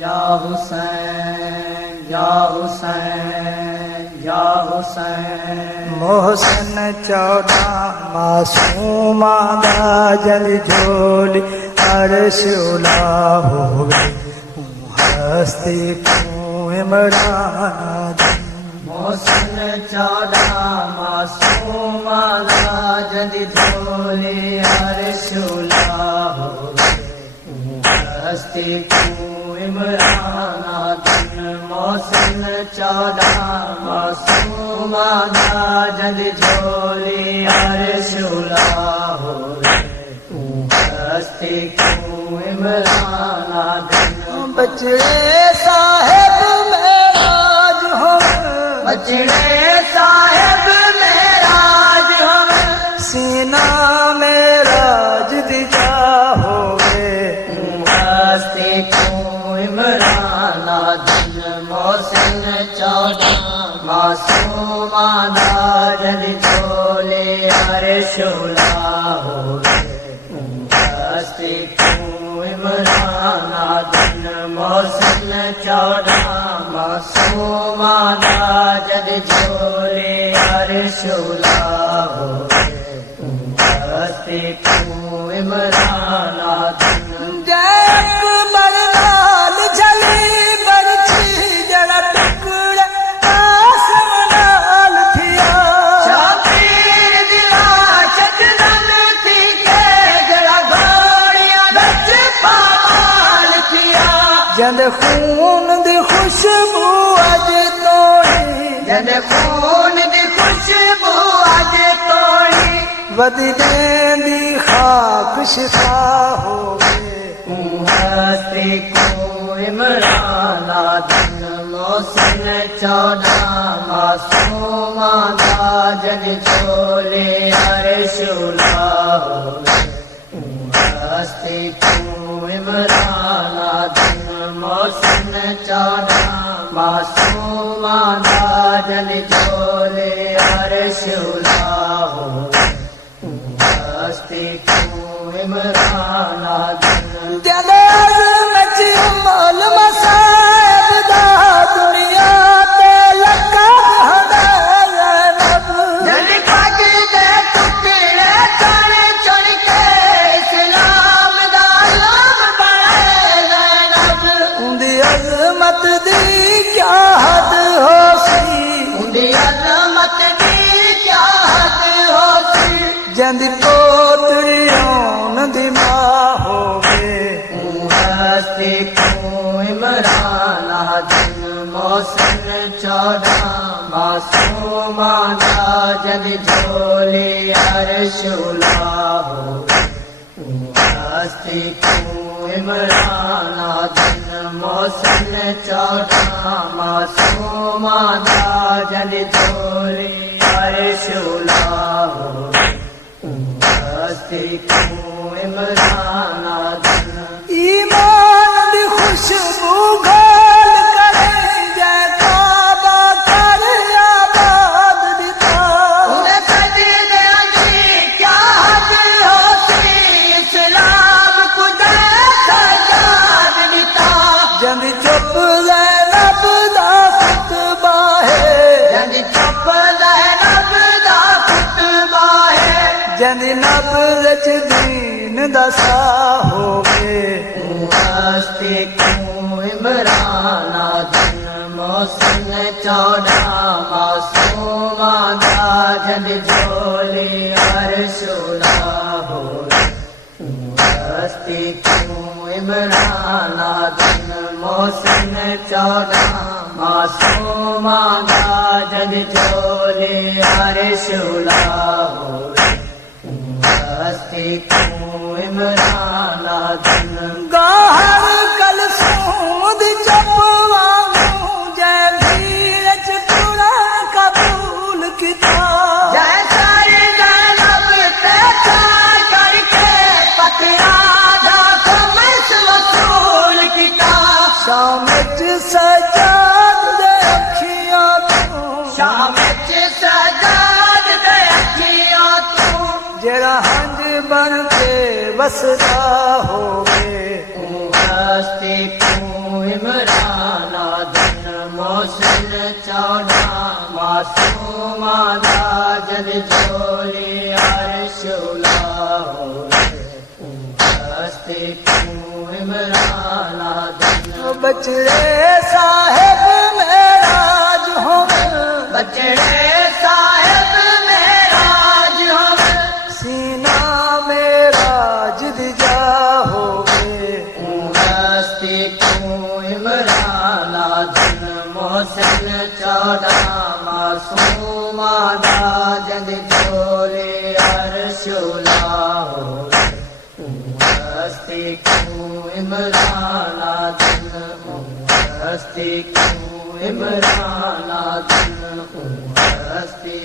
या हुसैन या हुसैन या हुसैन। मोहसिन 14 मासूमा दा जल झोली अर्श उला होवे हस्ती तू इमरान। मोहसिन 14 मासूमा दा जल झोली अर्श उला होवे हस्ती तू इमरान। मोहसिन 14 मासूमा दा जल झोली अर्श उला होवे हस्ती तू इमरान। बचड़े साहेब मेराज हम, बचड़े साहेब मेराज हम, सीना मेराज दिजा होवे हस्ती तू इमरान। मोहसिन 14 मासूमा दा जल झोली अर्श उला होवे हस्ती तू इमरान। मोहसिन 14 मासूमा दा जल झोली अर्श उला होवे हस्ती तू इमरान। जैक मरनाल झली बरछी जरा टुकड़े आसमानाल थिया। शातिर दिला चटन थी के जरा घोड़ियां बच पाल थिया। जंद खून दी खुशबू अज तोड़ी, जन खून दी खुशबू अज तोड़ी वध देंदी खाक शिफा होवे हस्ती को इमरान। मोहसिन 14 मासूमा दा जल झोली अर्श उला होवे हस्ती को इमरान। मोहसिन 14 मासूमा दा जल झोली अर्श उला होवे हस्ती को इमरान। जलाल मच माल मसाइब दा दुनिया ते लका हदायब। जल पग दे टुकड़े चढ़ चढ़ के इस्लाम दा नाम बनाए ज़ैनब। उंदी अज़मत दी क्या हद होसी, उंदी अज़मत दी क्या हद होसी। जंदी पोतरी ओन दी मां होवे हस्ती को इमरान। मोहसिन 14 मासूमा दा जल झोली अर्श उला होवे हस्ती को इमरान। मोहसिन 14 मासूमा दा जल झोली अर्श उला होवे हस्ती को इमरान। ईमान दी खुशबू घोल करे जय काबा कर आबाद दिता। उन्हें सजदे दी क्या हद होती इस्लाम को दे सजाद दिता। जंद चुप ज़ैनब दा खुतबा है, जंद चुप ज़ैनब दा खुतबा है। जंद नब्ज़ च दीन दा सा होवे हस्ती को इमरान। मोहसिन 14 मासूमा दा जल झोली अर्श उला होवे हस्ती को इमरान। मोहसिन 14 मासूमा दा जल झोली अर्श उला होवे हस्ती को इमरान। गाहर कल सूद चपवाऊं जय भीड़ च तुरा कबूल किता। जय सारी ज़ैनब ते चार करके पकड़ा जा खमस वसूल किता। शाम च सजाद दे अखियां तू, शाम च सजाद दे अखियां तू। जरा हंज बन के वसदा होवे हस्ती को इमराना दिन मोहसिन 14 मासूमा दा जद झोली अर्श उला होवे हस्ती क्यों इमराना दिन बछड़े साहेब मेराज होवे बचड़े साहेब मेराज होवे सीना मेराज दिजा होवे हस्ती क्यों इमराना दिन मोहसिन 14 मासूमा दा जद झोली अर्श उला होवे हस्ती क्यों इमराना दिन हस्ती क्यों इमराना दिन हस्ती